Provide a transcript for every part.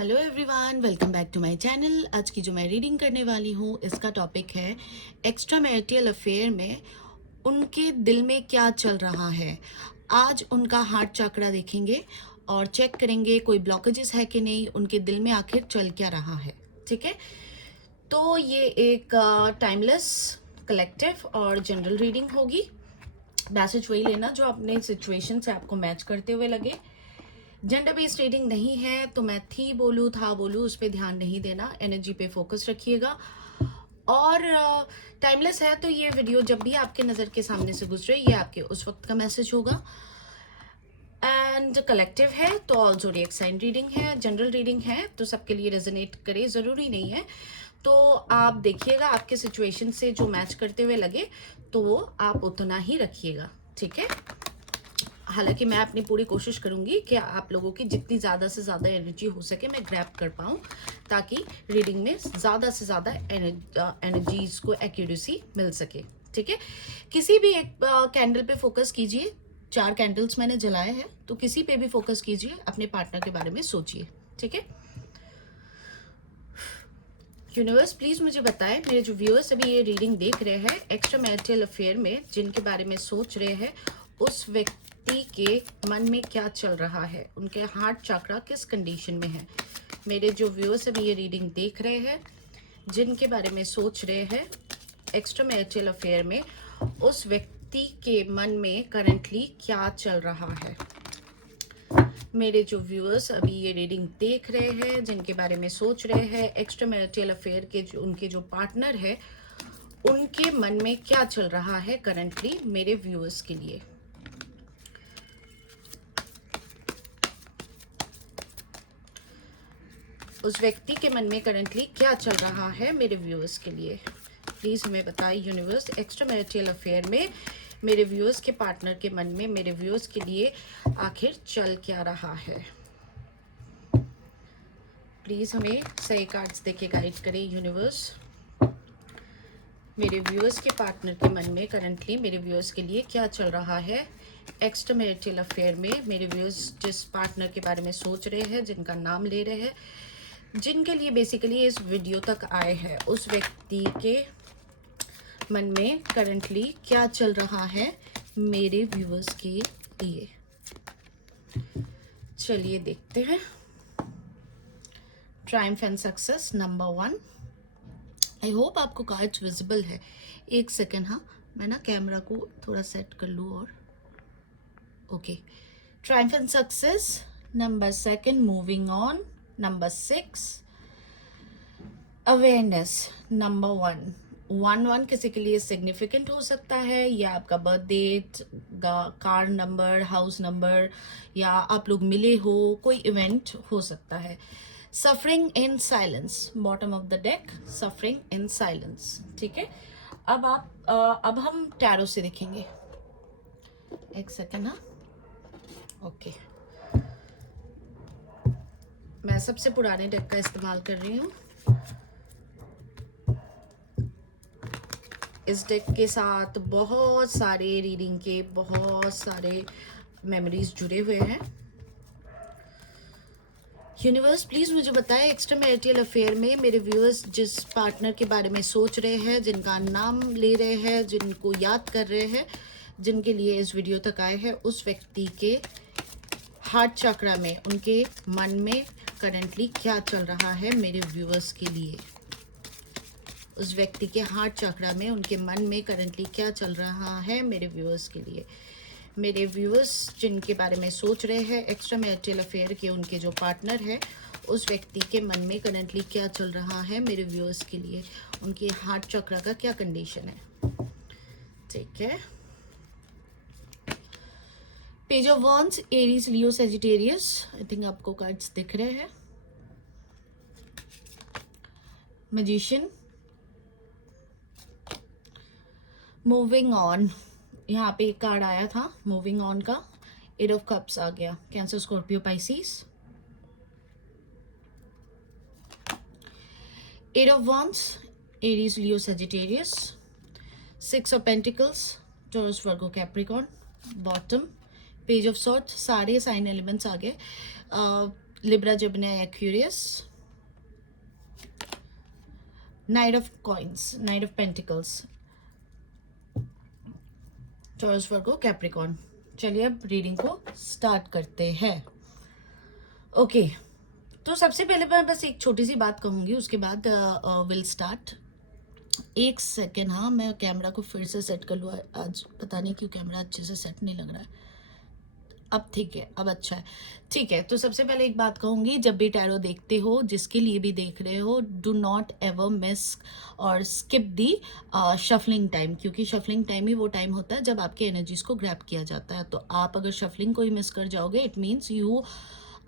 Hello everyone, welcome back to my channel. आज की जो मैं रीडिंग करने वाली हूँ इसका टॉपिक है एक्स्ट्रा मैरिटल अफेयर में उनके दिल में क्या चल रहा है। आज उनका हार्ट चक्रा देखेंगे और चेक करेंगे कोई ब्लॉकेजेस है कि नहीं, उनके दिल में आखिर चल क्या रहा है। ठीक है, तो ये एक टाइमलेस कलेक्टिव और जनरल रीडिंग होगी। मैसेज वही लेना जो अपने सिचुएशन से आपको मैच करते हुए लगे। जेंडर बेस्ड रीडिंग नहीं है तो मैं थी बोलूँ था बोलूँ उस पर ध्यान नहीं देना, एनर्जी पे फोकस रखिएगा। और टाइमलेस है तो ये वीडियो जब भी आपके नज़र के सामने से गुजरे ये आपके उस वक्त का मैसेज होगा। एंड कलेक्टिव है तो ऑल ज़ोडिएक साइन रीडिंग है, जनरल रीडिंग है तो सबके लिए रेजोनेट करे, ज़रूरी नहीं है। तो आप देखिएगा आपके सिचुएशन से जो मैच करते हुए लगे तो वो आप उतना ही रखिएगा। ठीक है, हालांकि मैं अपनी पूरी कोशिश करूंगी कि आप लोगों की जितनी ज़्यादा से ज़्यादा एनर्जी हो सके मैं ग्रैब कर पाऊँ, ताकि रीडिंग में ज़्यादा से ज़्यादा एनर्जीज को एक्यूरेसी मिल सके। ठीक है, किसी भी एक कैंडल पे फोकस कीजिए। 4 कैंडल्स मैंने जलाए हैं, तो किसी पे भी फोकस कीजिए, अपने पार्टनर के बारे में सोचिए। ठीक है, यूनिवर्स प्लीज़ मुझे बताएं, मेरे जो व्यूअर्स अभी ये रीडिंग देख रहे हैं एक्स्ट्रा मैरिटल अफेयर में जिनके बारे में सोच रहे हैं, उस व्यक्ति के मन में क्या चल रहा है, उनके हार्ट चक्रा किस कंडीशन में है। मेरे जो व्यूअर्स अभी ये रीडिंग देख रहे हैं जिनके बारे में सोच रहे हैं एक्स्ट्रा मैरिटल अफेयर में, उस व्यक्ति के मन में करंटली क्या चल रहा है। मेरे जो व्यूअर्स अभी ये रीडिंग देख रहे हैं जिनके बारे में सोच रहे हैं एक्स्ट्रा मैरिटल अफेयर के उनके जो पार्टनर है उनके मन में क्या चल रहा है करंटली मेरे व्यूअर्स के लिए। उस व्यक्ति के मन में करंटली क्या चल रहा है मेरे व्यूअर्स के लिए, प्लीज़ हमें बताएं यूनिवर्स। एक्स्ट्रा मैरिटल अफेयर में मेरे व्यूअर्स के पार्टनर के मन में मेरे व्यूअर्स के लिए आखिर चल क्या रहा है। प्लीज़ हमें सही कार्ड्स देके गाइड करें यूनिवर्स। मेरे व्यूअर्स के पार्टनर के मन में करंटली मेरे व्यूअर्स के लिए क्या चल रहा है एक्स्ट्रा मैरिटल अफेयर में। मेरे व्यूअर्स जिस पार्टनर के बारे में सोच रहे हैं, जिनका नाम ले रहे हैं, जिनके लिए बेसिकली इस वीडियो तक आए हैं, उस व्यक्ति के मन में करंटली क्या चल रहा है मेरे व्यूअर्स के लिए। चलिए देखते हैं। Triumph and success number 1। I hope आपको कार्ड्स विजिबल है। एक सेकेंड, हाँ मैं ना कैमरा को थोड़ा सेट कर लूँ और okay. Triumph and success number 2, moving on number 6, awareness number 1। 1 किसी के लिए सिग्निफिकेंट हो सकता है, या आपका birth date, car number, house number, या आप लोग मिले हो, कोई इवेंट हो सकता है। Suffering in silence, bottom of the deck, suffering in silence. ठीक है, अब हम टैरो से देखेंगे। एक सेकेंड, हाँ ओके। मैं सबसे पुराने डेक का इस्तेमाल कर रही हूँ। इस डेक के साथ बहुत सारे रीडिंग के बहुत सारे मेमोरीज जुड़े हुए हैं। यूनिवर्स प्लीज़ मुझे बताएं एक्स्ट्रा मैरिटल अफेयर में मेरे व्यूअर्स जिस पार्टनर के बारे में सोच रहे हैं, जिनका नाम ले रहे हैं, जिनको याद कर रहे हैं, जिनके लिए इस वीडियो तक आए हैं, उस व्यक्ति के हार्ट चक्रा में, उनके मन में करंटली क्या चल रहा है मेरे व्यूअर्स के लिए। उस व्यक्ति के हार्ट चक्रा में, उनके मन में करंटली क्या चल रहा है मेरे व्यूअर्स के लिए। मेरे व्यूअर्स जिनके बारे में सोच रहे हैं एक्स्ट्रा मैरिटल अफेयर के, उनके जो पार्टनर है, उस व्यक्ति के मन में करंटली क्या चल रहा है मेरे व्यूअर्स के लिए, उनके हार्ट चक्रा का क्या कंडीशन है। ठीक है, page of wands, Aries, Leo, Sagittarius. I think आपको कार्ड्स दिख रहे हैं। मैजिशियन, मूविंग ऑन, यहाँ पे एक कार्ड आया था मूविंग ऑन का, 8 ऑफ कप्स आ गया। Cancer, Scorpio, Pisces. 8 of wands, Aries, Leo, Sagittarius. 6 of pentacles, Taurus, Virgo, Capricorn. Bottom page of swords, सारे साइन एलिमेंट्स आ गए। Libra, Gemini, Aquarius, knight of coins, knight of pentacles, Taurus, Virgo, Capricorn. चलिए अब reading को start करते हैं। Okay, तो सबसे पहले मैं बस एक छोटी सी बात कहूँगी, उसके बाद विल स्टार्ट। एक सेकेंड, हाँ मैं कैमरा को फिर से सेट कर लूँ। आज पता नहीं क्यों कैमरा अच्छे से सेट नहीं लग रहा है। अब ठीक है, अब अच्छा है, ठीक है। तो सबसे पहले एक बात कहूँगी, जब भी टैरो देखते हो, जिसके लिए भी देख रहे हो, डू नॉट एवर मिस और स्किप दी शफलिंग टाइम, क्योंकि शफलिंग टाइम ही वो टाइम होता है जब आपके एनर्जीज को ग्रैब किया जाता है। तो आप अगर शफलिंग को ही मिस कर जाओगे, it means you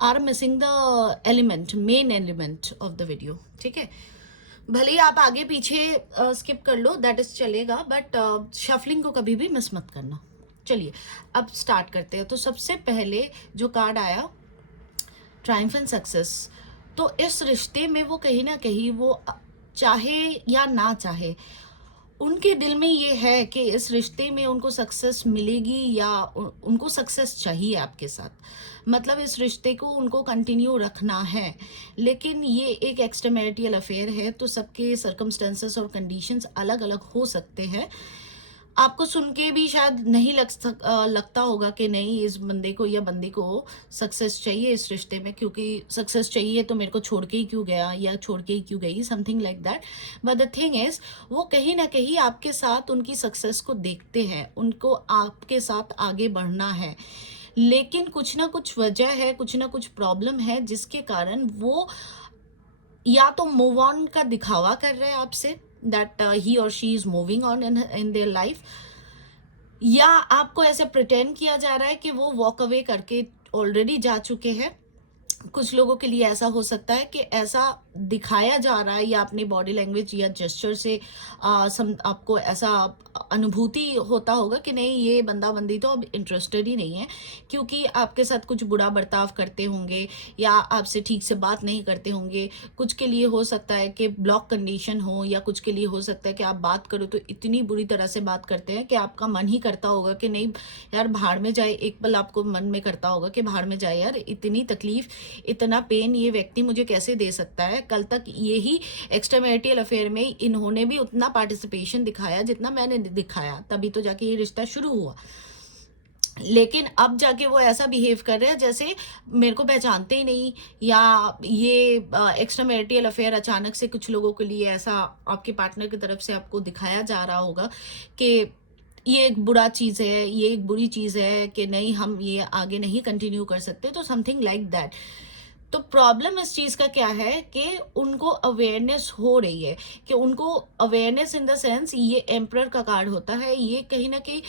are missing the element, main element of the video, ठीक है। भले ही आप आगे पीछे स्किप कर लो, दैट इज चलेगा, बट शफलिंग को कभी भी मिस मत करना। चलिए अब स्टार्ट करते हैं। तो सबसे पहले जो कार्ड आया, ट्रायम्फ एंड सक्सेस। तो इस रिश्ते में वो कहीं ना कहीं, वो चाहे या ना चाहे, उनके दिल में ये है कि इस रिश्ते में उनको सक्सेस मिलेगी या उनको सक्सेस चाहिए आपके साथ। मतलब इस रिश्ते को उनको कंटिन्यू रखना है, लेकिन ये एक एक्स्ट्रामैरिटल अफेयर है, तो सबके सर्कमस्टेंसेस और कंडीशंस अलग अलग हो सकते हैं। आपको सुन के भी शायद नहीं लगता होगा कि नहीं, इस बंदे को या बंदी को सक्सेस चाहिए इस रिश्ते में, क्योंकि सक्सेस चाहिए तो मेरे को छोड़ के ही क्यों गया या छोड़ के ही क्यों गई, something like that. But the thing is, वो कहीं ना कहीं आपके साथ उनकी सक्सेस को देखते हैं, उनको आपके साथ आगे बढ़ना है, लेकिन कुछ ना कुछ वजह है, कुछ ना कुछ प्रॉब्लम है, जिसके कारण वो या तो मूव ऑन का दिखावा कर रहे हैं आपसे, दैट ही और she is moving on in their life, या आपको ऐसे प्रिटेंड किया जा रहा है कि वो वॉक अवे करके ऑलरेडी जा चुके हैं। कुछ लोगों के लिए ऐसा हो सकता है कि ऐसा दिखाया जा रहा है, या अपनी बॉडी लैंग्वेज या जेस्चर से आपको ऐसा अनुभूति होता होगा कि नहीं, ये बंदा बंदी तो अब इंटरेस्टेड ही नहीं है, क्योंकि आपके साथ कुछ बुरा बर्ताव करते होंगे या आपसे ठीक से बात नहीं करते होंगे। कुछ के लिए हो सकता है कि ब्लॉक कंडीशन हो, या कुछ के लिए हो सकता है कि आप बात करो तो इतनी बुरी तरह से बात करते हैं कि आपका मन ही करता होगा कि नहीं यार भाड़ में जाए। एक पल आपको मन में करता होगा कि भाड़ में जाए यार, इतनी तकलीफ, इतना पेन ये व्यक्ति मुझे कैसे दे सकता है। कल तक यही एक्स्ट्रामैरिटल अफेयर में इन्होंने भी उतना पार्टिसिपेशन दिखाया जितना मैंने दिखाया, तभी तो जाके ये रिश्ता शुरू हुआ। लेकिन अब जाके वो ऐसा बिहेव कर रहे हैं जैसे मेरे को पहचानते ही नहीं, या ये एक्स्ट्रामैरिटल अफेयर अचानक से कुछ लोगों के लिए ऐसा आपके पार्टनर की तरफ से आपको दिखाया जा रहा होगा कि ये एक बुरा चीज़ है, ये एक बुरी चीज़ है, कि नहीं हम ये आगे नहीं कंटिन्यू कर सकते, तो समथिंग लाइक दैट। तो प्रॉब्लम इस चीज़ का क्या है कि उनको अवेयरनेस हो रही है, कि उनको अवेयरनेस इन द सेंस, ये एम्परर का कार्ड होता है, ये कहीं ना कहीं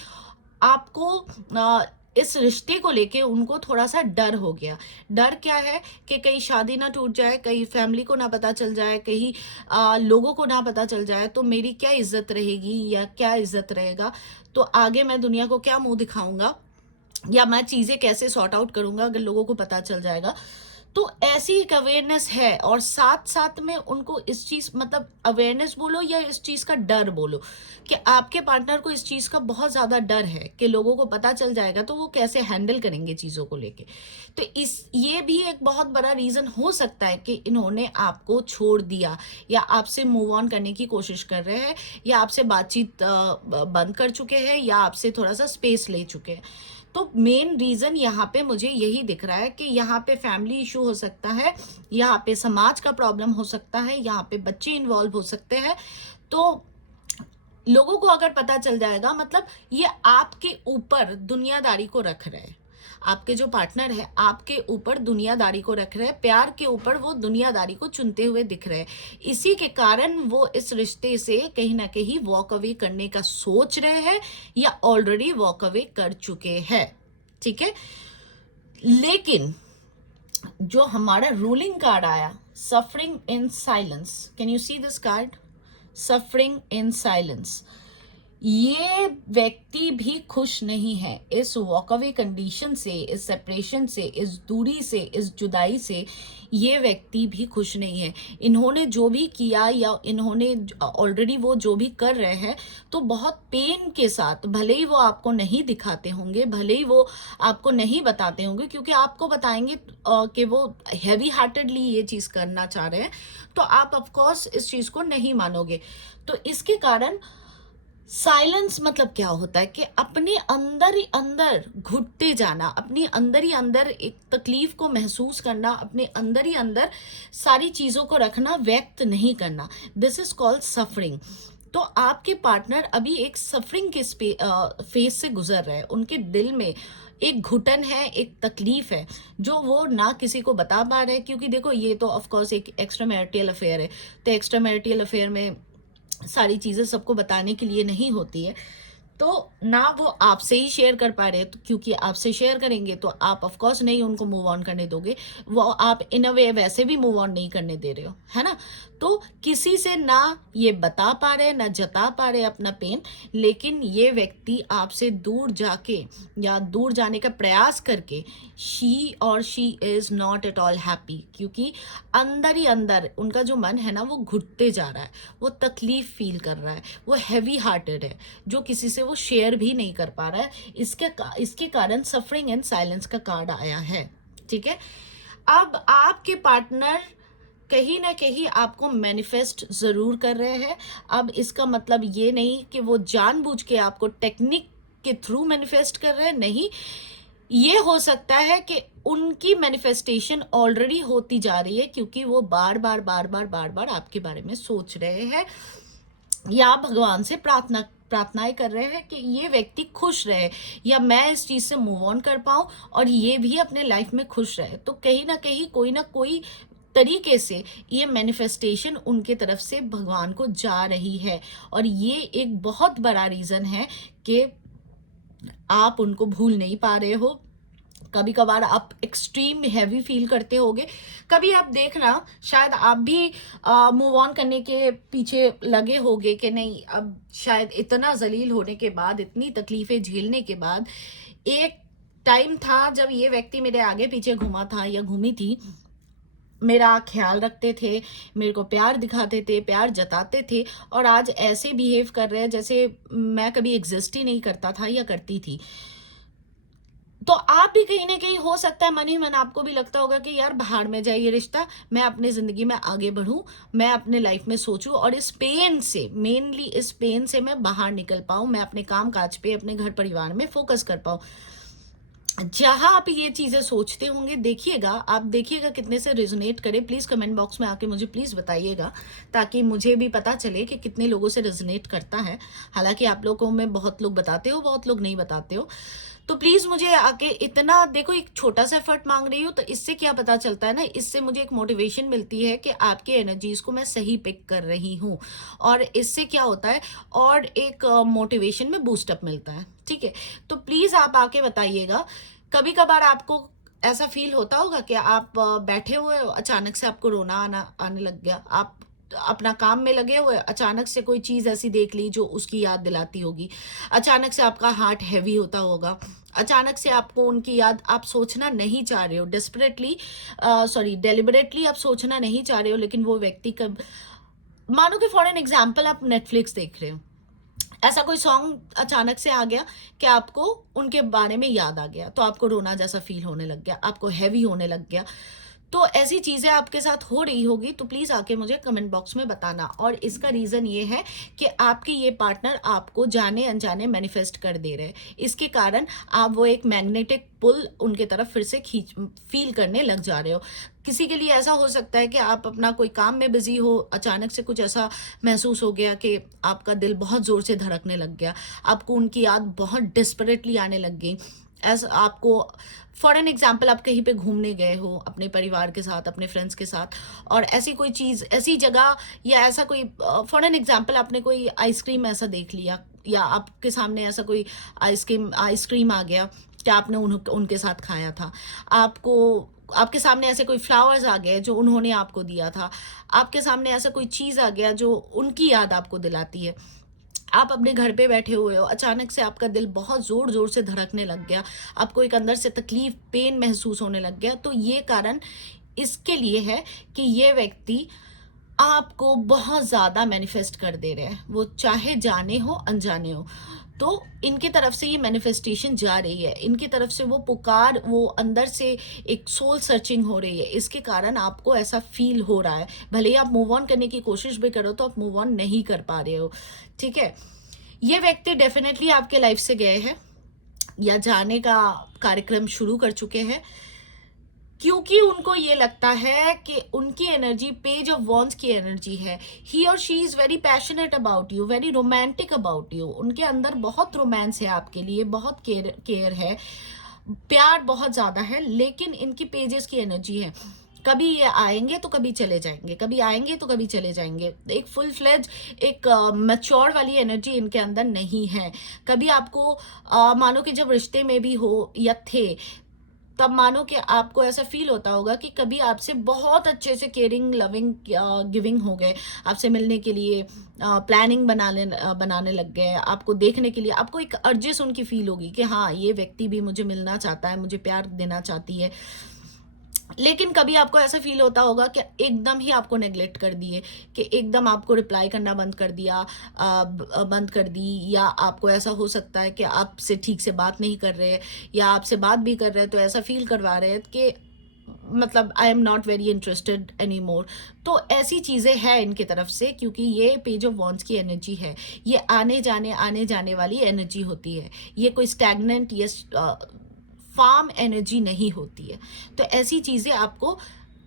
आपको इस रिश्ते को लेके उनको थोड़ा सा डर हो गया। डर क्या है कि कहीं शादी ना टूट जाए, कहीं फैमिली को ना पता चल जाए, कहीं लोगों को ना पता चल जाए, तो मेरी क्या इज्जत रहेगी या क्या इज्जत रहेगा, तो आगे मैं दुनिया को क्या मुंह दिखाऊंगा, या मैं चीज़ें कैसे सॉर्ट आउट करूंगा अगर लोगों को पता चल जाएगा। तो ऐसी एक अवेयरनेस है, और साथ साथ में उनको इस चीज़, मतलब अवेयरनेस बोलो या इस चीज़ का डर बोलो, कि आपके पार्टनर को इस चीज़ का बहुत ज़्यादा डर है कि लोगों को पता चल जाएगा तो वो कैसे हैंडल करेंगे चीज़ों को लेके। तो ये भी एक बहुत बड़ा रीज़न हो सकता है कि इन्होंने आपको छोड़ दिया, या आपसे मूव ऑन करने की कोशिश कर रहे हैं, या आपसे बातचीत बंद कर चुके हैं, या आपसे थोड़ा सा स्पेस ले चुके हैं। तो मेन रीज़न यहाँ पे मुझे यही दिख रहा है कि यहाँ पे फैमिली इशू हो सकता है, यहाँ पे समाज का प्रॉब्लम हो सकता है, यहाँ पे बच्चे इन्वॉल्व हो सकते हैं। तो लोगों को अगर पता चल जाएगा, मतलब ये आपके ऊपर दुनियादारी को रख रहे हैं, आपके जो पार्टनर है आपके ऊपर दुनियादारी को रख रहे हैं, प्यार के ऊपर वो दुनियादारी को चुनते हुए दिख रहे हैं। इसी के कारण वो इस रिश्ते से कहीं ना कहीं वॉक अवे करने का सोच रहे हैं, या ऑलरेडी वॉक अवे कर चुके हैं, ठीक है। लेकिन जो हमारा रूलिंग कार्ड आया, suffering in silence, can you see this card, suffering in silence, ये व्यक्ति भी खुश नहीं है इस वॉकअवे कंडीशन से, इस सेपरेशन से, इस दूरी से, इस जुदाई से। ये व्यक्ति भी खुश नहीं है। इन्होंने जो भी किया या इन्होंने ऑलरेडी वो जो भी कर रहे हैं तो बहुत पेन के साथ, भले ही वो आपको नहीं दिखाते होंगे, भले ही वो आपको नहीं बताते होंगे, क्योंकि आपको बताएंगे कि वो हैवी हार्टेडली ये चीज़ करना चाह रहे हैं तो आप ऑफकोर्स इस चीज़ को नहीं मानोगे। तो इसके कारण साइलेंस मतलब क्या होता है कि अपने अंदर ही अंदर घुटते जाना, अपने अंदर ही अंदर एक तकलीफ को महसूस करना, अपने अंदर ही अंदर सारी चीज़ों को रखना, व्यक्त नहीं करना। This is called suffering. तो आपके पार्टनर अभी एक सफरिंग के फेज से गुजर रहे हैं। उनके दिल में एक घुटन है, एक तकलीफ है जो वो ना किसी को बता पा रहे हैं, क्योंकि देखो ये तो ऑफकोर्स एक एक्स्ट्रा मैरिटल अफेयर है। तो एक्स्ट्रा मैरिटल अफेयर में सारी चीज़ें सबको बताने के लिए नहीं होती है। तो ना वो आपसे ही शेयर कर पा रहे हैं, तो क्योंकि आपसे शेयर करेंगे तो आप ऑफ कोर्स नहीं उनको मूव ऑन करने दोगे, वो आप इन अ वे वैसे भी मूव ऑन नहीं करने दे रहे हो, है ना। तो किसी से ना ये बता पा रहे, ना जता पा रहे अपना पेन, लेकिन ये व्यक्ति आपसे दूर जाके या दूर जाने का प्रयास करके she is not at all happy, क्योंकि अंदर ही अंदर उनका जो मन है ना वो घुटते जा रहा है, वो तकलीफ फील कर रहा है, वो हैवी हार्टेड है, जो किसी से वो शेयर भी नहीं कर पा रहा है। इसके कारण सफरिंग एंड साइलेंस का कार्ड आया है। ठीक है, अब आपके पार्टनर कहीं ना कहीं आपको मैनिफेस्ट जरूर कर रहे हैं। अब इसका मतलब ये नहीं कि वो जानबूझ के आपको टेक्निक के थ्रू मैनिफेस्ट कर रहे हैं, नहीं। ये हो सकता है कि उनकी मैनिफेस्टेशन ऑलरेडी होती जा रही है, क्योंकि वो बार बार बार बार बार बार आपके बारे में सोच रहे हैं या भगवान से प्रार्थनाएं कर रहे हैं कि ये व्यक्ति खुश रहे या मैं इस चीज़ से मूव ऑन कर पाऊँ और ये भी अपने लाइफ में खुश रहे। तो कहीं ना कोई तरीके से ये मैनिफेस्टेशन उनके तरफ से भगवान को जा रही है, और ये एक बहुत बड़ा रीज़न है कि आप उनको भूल नहीं पा रहे हो। कभी कभार आप एक्सट्रीम हैवी फील करते होगे, कभी आप देखना शायद आप भी मूव ऑन करने के पीछे लगे होगे कि नहीं, अब शायद इतना जलील होने के बाद, इतनी तकलीफें झेलने के बाद, एक टाइम था जब ये व्यक्ति मेरे आगे पीछे घूमा था या घूमी थी, मेरा ख्याल रखते थे, मेरे को प्यार दिखाते थे, प्यार जताते थे, और आज ऐसे बिहेव कर रहे हैं जैसे मैं कभी एग्जिस्ट ही नहीं करता था या करती थी। तो आप भी कहीं ना कहीं हो सकता है मन ही मन आपको भी लगता होगा कि यार बाहर में जाए ये रिश्ता, मैं अपनी ज़िंदगी में आगे बढ़ूं, मैं अपने लाइफ में सोचूं और इस पेन से, मेनली इस पेन से मैं बाहर निकल पाऊं, मैं अपने काम काज पे, अपने घर परिवार में फोकस कर पाऊं। जहां आप ये चीज़ें सोचते होंगे, देखिएगा, आप देखिएगा कितने से रेजोनेट करे। प्लीज़ कमेंट बॉक्स में आके मुझे प्लीज़ बताइएगा, ताकि मुझे भी पता चले कि कितने लोगों से रेजोनेट करता है। हालांकि आप लोगों में बहुत लोग बताते हो, बहुत लोग नहीं बताते हो। तो प्लीज़ मुझे आके इतना देखो, एक छोटा सा एफर्ट मांग रही हूँ, तो इससे क्या पता चलता है ना, इससे मुझे एक मोटिवेशन मिलती है कि आपकी एनर्जीज को मैं सही पिक कर रही हूँ, और इससे क्या होता है, और एक मोटिवेशन में बूस्टअप मिलता है। ठीक है, तो प्लीज़ आप आके बताइएगा। कभी कभार आपको ऐसा फील होता होगा कि आप बैठे हुए हो, अचानक से आपको रोना आने लग गया, आप अपना काम में लगे हुए, अचानक से कोई चीज़ ऐसी देख ली जो उसकी याद दिलाती होगी, अचानक से आपका हार्ट हैवी होता होगा, अचानक से आपको उनकी याद, आप सोचना नहीं चाह रहे हो, डेलिबरेटली आप सोचना नहीं चाह रहे हो, लेकिन वो व्यक्ति कब, मानो कि फॉर एन एग्जाम्पल आप नेटफ्लिक्स देख रहे हो, ऐसा कोई सॉन्ग अचानक से आ गया कि आपको उनके बारे में याद आ गया, तो आपको रोना जैसा फील होने लग गया, आपको हैवी होने लग गया। तो ऐसी चीज़ें आपके साथ हो रही होगी, तो प्लीज़ आके मुझे कमेंट बॉक्स में बताना। और इसका रीज़न ये है कि आपके ये पार्टनर आपको जाने अनजाने मैनिफेस्ट कर दे रहे हैं। इसके कारण आप वो एक मैग्नेटिक पुल उनके तरफ फिर से फील करने लग जा रहे हो। किसी के लिए ऐसा हो सकता है कि आप अपना कोई काम में बिजी हो, अचानक से कुछ ऐसा महसूस हो गया कि आपका दिल बहुत ज़ोर से धड़कने लग गया, आपको उनकी याद बहुत डिस्परेटली आने लग गई। ऐसा आपको, फॉर एन एग्जाम्पल, आप कहीं पे घूमने गए हो अपने परिवार के साथ, अपने फ्रेंड्स के साथ, और ऐसी कोई चीज़, ऐसी जगह, या ऐसा कोई, फॉर एन एग्जाम्पल, आपने कोई आइसक्रीम ऐसा देख लिया, या आपके सामने ऐसा कोई आइसक्रीम आ गया कि आपने उनके साथ खाया था, आपको आपके सामने ऐसे कोई फ्लावर्स आ गए जो उन्होंने आपको दिया था, आपके सामने ऐसा कोई चीज़ आ गया जो उनकी याद आपको दिलाती है। आप अपने घर पे बैठे हुए हो, अचानक से आपका दिल बहुत ज़ोर ज़ोर से धड़कने लग गया, आपको एक अंदर से तकलीफ, पेन महसूस होने लग गया, तो ये कारण इसके लिए है कि ये व्यक्ति आपको बहुत ज़्यादा मैनिफेस्ट कर दे रहे हैं, वो चाहे जाने हो अनजाने हो। तो इनकी तरफ से ये मैनिफेस्टेशन जा रही है, इनकी तरफ से वो पुकार, वो अंदर से एक सोल सर्चिंग हो रही है, इसके कारण आपको ऐसा फील हो रहा है। भले ही आप मूव ऑन करने की कोशिश भी करो तो आप मूव ऑन नहीं कर पा रहे हो, ठीक है। ये व्यक्ति डेफिनेटली आपके लाइफ से गए हैं या जाने का कार्यक्रम शुरू कर चुके हैं, क्योंकि उनको ये लगता है कि उनकी एनर्जी पेज ऑफ वॉन्ड्स की एनर्जी है। ही और she is very passionate about you, very romantic about you. उनके अंदर बहुत रोमांस है आपके लिए, बहुत केयर है, प्यार बहुत ज़्यादा है, लेकिन इनकी पेजेस की एनर्जी है। कभी ये आएंगे तो कभी चले जाएंगे, कभी आएंगे तो कभी चले जाएंगे। एक फुल फ्लेज, एक मैच्योर वाली एनर्जी इनके अंदर नहीं है। कभी आपको मानो कि जब रिश्ते में भी हो या थे, तब मानो कि आपको ऐसा फील होता होगा कि कभी आपसे बहुत अच्छे से केयरिंग, लविंग, गिविंग हो गए, आपसे मिलने के लिए प्लानिंग बनाने लग गए, आपको देखने के लिए, आपको एक अर्जिश उनकी फील होगी कि हाँ, ये व्यक्ति भी मुझे मिलना चाहता है, मुझे प्यार देना चाहती है। लेकिन कभी आपको ऐसा फील होता होगा कि एकदम ही आपको नेग्लेक्ट कर दिए, कि एकदम आपको रिप्लाई करना बंद कर दिया, बंद कर दी, या आपको ऐसा हो सकता है कि आपसे ठीक से बात नहीं कर रहे, या आपसे बात भी कर रहे हैं तो ऐसा फील करवा रहे हैं कि मतलब I am not very interested any more. तो ऐसी चीज़ें हैं इनकी तरफ से, क्योंकि ये पेज ऑफ वॉन्ड्स की एनर्जी है, ये आने जाने वाली एनर्जी होती है, ये कोई स्टैग्नेंट या फार्म एनर्जी नहीं होती है। तो ऐसी चीज़ें आपको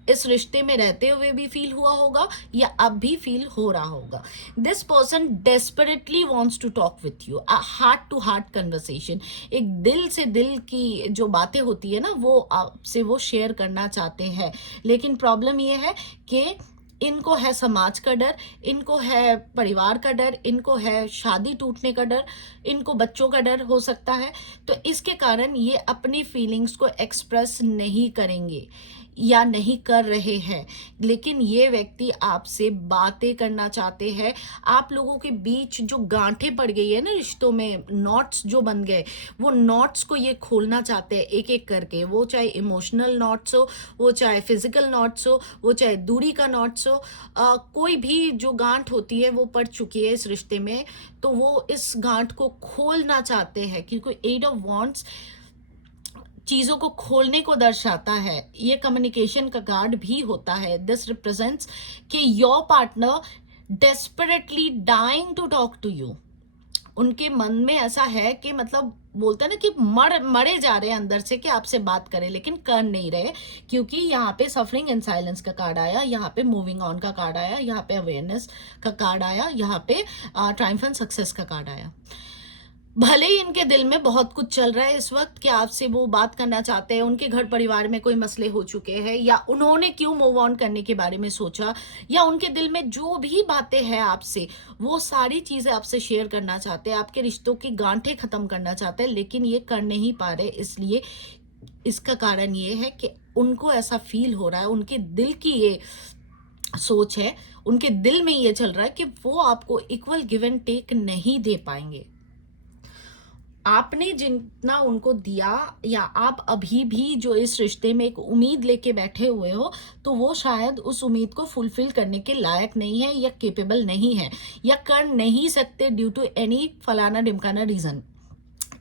इस रिश्ते में रहते हुए भी फील हुआ होगा या अब भी फील हो रहा होगा। This person desperately wants to talk with you, heart to heart conversation. एक दिल से दिल की जो बातें होती है ना, वो आपसे वो शेयर करना चाहते हैं। लेकिन प्रॉब्लम ये है कि इनको है समाज का डर, इनको है परिवार का डर, इनको है शादी टूटने का डर, इनको बच्चों का डर हो सकता है। तो इसके कारण ये अपनी फीलिंग्स को एक्सप्रेस नहीं करेंगे या नहीं कर रहे हैं। लेकिन ये व्यक्ति आपसे बातें करना चाहते हैं। आप लोगों के बीच जो गांठें पड़ गई है ना, रिश्तों में नॉट्स जो बन गए, वो नॉट्स को ये खोलना चाहते हैं एक एक करके। वो चाहे इमोशनल नॉट्स हो, वो चाहे फिजिकल नॉट्स हो, वो चाहे दूरी का नॉट्स हो, कोई भी जो गांठ होती है वो पड़ चुकी है इस रिश्ते में, तो वो इस गांठ को खोलना चाहते हैं। क्योंकि एट ऑफ वॉन्ड्स चीज़ों को खोलने को दर्शाता है, ये कम्युनिकेशन का कार्ड भी होता है। दिस रिप्रेजेंट्स कि your partner desperately dying to talk to you. उनके मन में ऐसा है कि मतलब बोलते हैं ना कि मरे जा रहे हैं अंदर से कि आपसे बात करें, लेकिन कर नहीं रहे। क्योंकि यहाँ पे सफरिंग इन साइलेंस का कार्ड आया, यहाँ पे मूविंग ऑन का कार्ड आया, यहाँ पे अवेयरनेस का कार्ड आया, यहाँ पे ट्रायम्फ एंड सक्सेस का कार्ड आया। भले ही इनके दिल में बहुत कुछ चल रहा है इस वक्त कि आपसे वो बात करना चाहते हैं, उनके घर परिवार में कोई मसले हो चुके हैं, या उन्होंने क्यों मूव ऑन करने के बारे में सोचा, या उनके दिल में जो भी बातें हैं आपसे, वो सारी चीज़ें आपसे शेयर करना चाहते हैं, आपके रिश्तों की गांठें ख़त्म करना चाहते हैं, लेकिन ये कर नहीं पा रहे। इसलिए इसका कारण ये है कि उनको ऐसा फील हो रहा है, उनके दिल की ये सोच है, उनके दिल में ये चल रहा है कि वो आपको इक्वल गिव एंड टेक नहीं दे पाएंगे। आपने जितना उनको दिया, या आप अभी भी जो इस रिश्ते में एक उम्मीद लेके बैठे हुए हो, तो वो शायद उस उम्मीद को फुलफिल करने के लायक नहीं है, या केपेबल नहीं है, या कर नहीं सकते ड्यू टू एनी फलाना ढिमकाना रीज़न।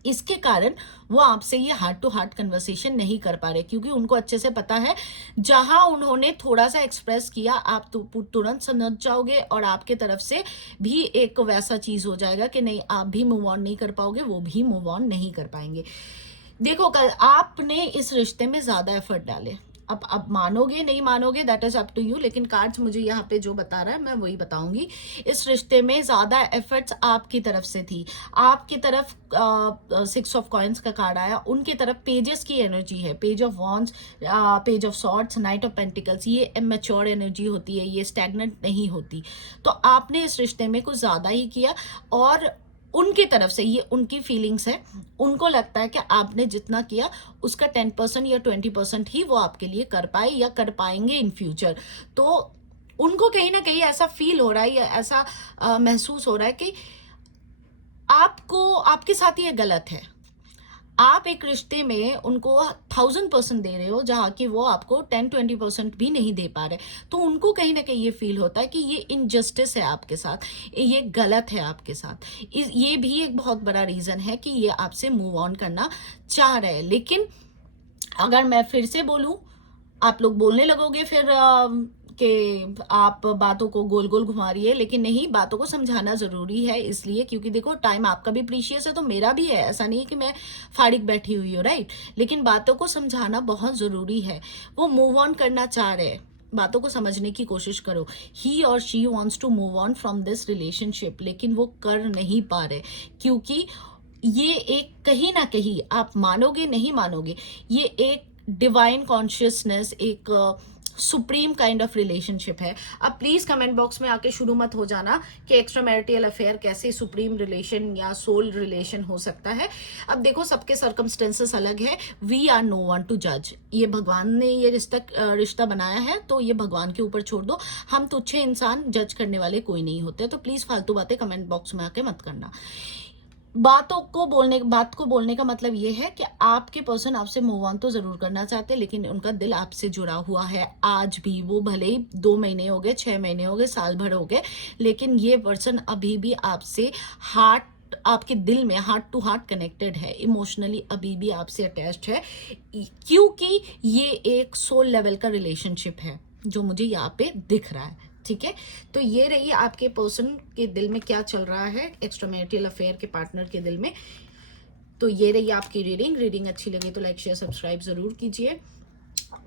इसके कारण वो आपसे ये हार्ट टू हार्ट कन्वर्सेशन नहीं कर पा रहे, क्योंकि उनको अच्छे से पता है जहां उन्होंने थोड़ा सा एक्सप्रेस किया, आप तो तुरंत समझ जाओगे, और आपके तरफ से भी एक वैसा चीज़ हो जाएगा कि नहीं, आप भी मूव ऑन नहीं कर पाओगे, वो भी मूव ऑन नहीं कर पाएंगे। देखो, कल आपने इस रिश्ते में ज़्यादा एफर्ट डाले, अब मानोगे नहीं मानोगे that is up to you, लेकिन कार्ड्स मुझे यहाँ पे जो बता रहा है मैं वही बताऊंगी। इस रिश्ते में ज़्यादा एफर्ट्स आपकी तरफ से थी, आपकी तरफ 6 ऑफ कॉइन्स का कार्ड आया, उनकी तरफ पेजेस की एनर्जी है, page of wands, page of swords, night of pentacles. ये इमेच्योर एनर्जी होती है, ये स्टैग्नेंट नहीं होती। तो आपने इस रिश्ते में कुछ ज़्यादा ही किया, और उनकी तरफ से ये उनकी फीलिंग्स है, उनको लगता है कि आपने जितना किया उसका 10% या 20% ही वो आपके लिए कर पाए या कर पाएंगे इन फ्यूचर। तो उनको कहीं ना कहीं ऐसा फील हो रहा है, या ऐसा महसूस हो रहा है कि आपको, आपके साथ ये गलत है। आप एक रिश्ते में उनको 1000% दे रहे हो, जहाँ की वो आपको 10-20% भी नहीं दे पा रहे, तो उनको कहीं ना कहीं ये फील होता है कि ये इनजस्टिस है आपके साथ, ये गलत है आपके साथ। ये भी एक बहुत बड़ा रीज़न है कि ये आपसे मूव ऑन करना चाह रहे हैं। लेकिन अगर मैं फिर से बोलूं, आप लोग बोलने लगोगे फिर कि आप बातों को गोल गोल घुमा रही है, लेकिन नहीं, बातों को समझाना ज़रूरी है। इसलिए क्योंकि देखो, टाइम आपका भी प्रीशियस है, तो मेरा भी है। ऐसा नहीं है कि मैं फारिग बैठी हुई हूँ, राइट। लेकिन बातों को समझाना बहुत ज़रूरी है। वो मूव ऑन करना चाह रहे हैं, बातों को समझने की कोशिश करो। ही और she wants to move on from this relationship, लेकिन वो कर नहीं पा रहे, क्योंकि ये एक, कहीं ना कहीं, आप मानोगे नहीं मानोगे, ये एक डिवाइन कॉन्शियसनेस, एक सुप्रीम काइंड ऑफ रिलेशनशिप है। अब प्लीज कमेंट बॉक्स में आके शुरू मत हो जाना कि एक्स्ट्रा मैरिटल अफेयर कैसे सुप्रीम रिलेशन या सोल रिलेशन हो सकता है। अब देखो, सबके सर्कमस्टेंसेस अलग है। We are no one to जज। ये भगवान ने ये रिश्ता बनाया है, तो ये भगवान के ऊपर छोड़ दो। हम तुच्छे इंसान, जज करने वाले कोई नहीं होते। तो प्लीज फालतू बातें कमेंट बॉक्स में आके मत करना। बात को बोलने का मतलब ये है कि आपके पर्सन आपसे मूव ऑन तो जरूर करना चाहते हैं, लेकिन उनका दिल आपसे जुड़ा हुआ है आज भी। वो भले ही 2 महीने हो गए, 6 महीने हो गए, साल भर हो गए, लेकिन ये पर्सन अभी भी आपसे आपके दिल में हार्ट टू हार्ट कनेक्टेड है, इमोशनली अभी भी आपसे अटैच्ड है, क्योंकि ये एक सोल लेवल का रिलेशनशिप है जो मुझे यहाँ पे दिख रहा है। ठीक है, तो ये रही आपके पर्सन के दिल में क्या चल रहा है एक्स्ट्रा मैरिटल अफेयर के पार्टनर के दिल में। तो ये रही आपकी रीडिंग अच्छी लगी तो लाइक शेयर सब्सक्राइब जरूर कीजिए,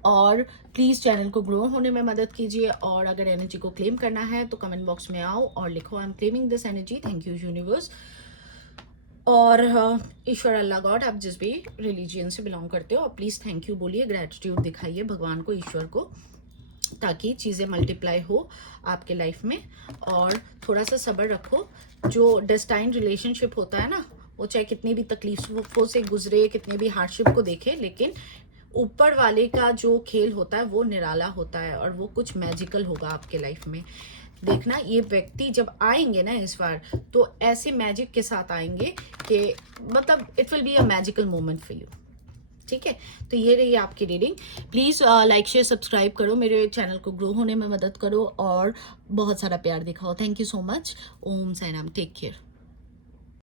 और प्लीज़ चैनल को ग्रो होने में मदद कीजिए। और अगर एनर्जी को क्लेम करना है तो कमेंट बॉक्स में आओ और लिखो, I am claiming this energy, thank you universe. और ईश्वर, अल्लाह, गॉड, आप जिस भी रिलीजियन से बिलोंग करते हो, प्लीज़ थैंक यू बोलिए, ग्रेटिट्यूड दिखाइए भगवान को, ईश्वर को, ताकि चीज़ें मल्टीप्लाई हो आपके लाइफ में। और थोड़ा सा सब्र रखो। जो डेस्टाइन रिलेशनशिप होता है ना, वो चाहे कितनी भी तकलीफों से गुजरे, कितने भी हार्डशिप को देखे, लेकिन ऊपर वाले का जो खेल होता है वो निराला होता है, और वो कुछ मैजिकल होगा आपके लाइफ में। देखना, ये व्यक्ति जब आएंगे ना इस बार, तो ऐसे मैजिक के साथ आएंगे कि मतलब it will be a magical moment for you. ठीक है, तो ये रही आपकी reading. Please like share subscribe करो, मेरे चैनल को ग्रो होने में मदद करो, और बहुत सारा प्यार दिखाओ। Thank you so much. Om Sai Ram, take care.